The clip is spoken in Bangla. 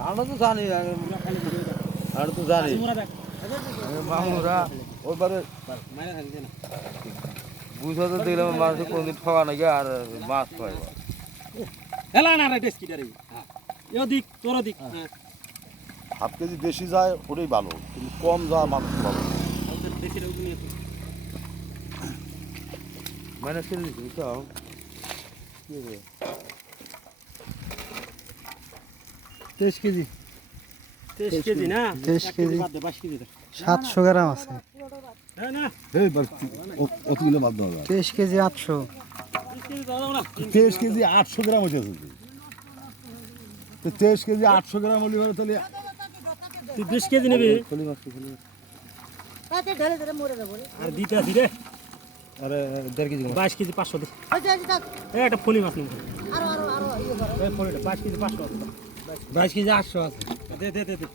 আমরা তো জানি আর তো জানি মামুরা ওইবারে বুঝাতে দেখলাম মানুষের কোনদিন ঠকা নাকি আর মাছ পাই হেলা না রে ডেস্কিটারে এদিক তোর দিক হাফ কেজি বেশি যায় ওটাই ভালো কিন্তু কম যায় মানুষ ভালো দেখিটা ওই নিয়ে মানে চলে বুঝাও কি রে 23 কেজি 23 কেজি না 23 কেজি বাদ দে 22 কেজি 700 গ্রাম আছে না না এই অতগুলো বাদ দেওয়া যায় 23 কেজি 800 20 কেজি দাও না 23 কেজি 800 গ্রাম হচ্ছে তো 23 কেজি 800 গ্রাম হলে তাহলে তুই 20 কেজি নিবি ফলি মাছ ফলি তাতে ঢালে ধরে মরে যাবো রে আর দিতে আসি রে আরে 1.5 কেজি 22 কেজি 500 দে আচ্ছা আচ্ছা থাক এই একটা ফলি মাছ নিবি আরো আরো আরো ইয়ে করো এই ফলিটা 22 কেজি 500 22 কেজি 800 আছে দে দে দে